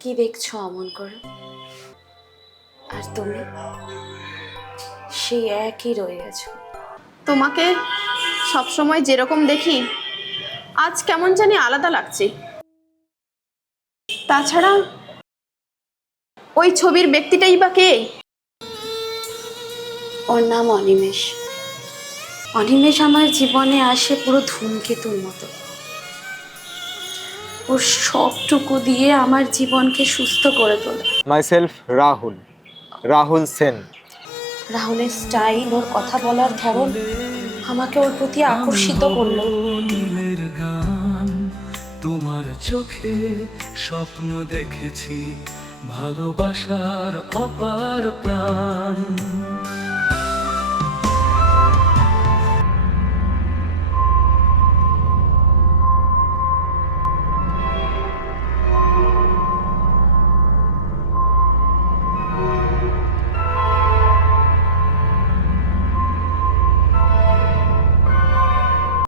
কি দেখছো অমন করে? আর তুমি সেই একই রয়ে গেছো। তোমাকে সবসময় যেরকম দেখি আজ কেমন জানি আলাদা লাগছে। তাছাড়া ওই ছবির ব্যক্তিটাই বা কে? ওর নাম অনিমেষ। অনিমেষ আমার জীবনে আসে পুরো ধূমকেতুর মতো। ওর সবটুকু দিয়ে আমার জীবনকে সুস্থ করে তোলে। মাইসেলফ রাহুল, রাহুল সেন। রাহুলের স্টাইল, ওর কথা বলার ধরন আমাকে ওর প্রতি আকর্ষিত করলো। নীলের গান, তোমার চোখে স্বপ্ন দেখেছি, ভালোবাসার অপার প্রাণ।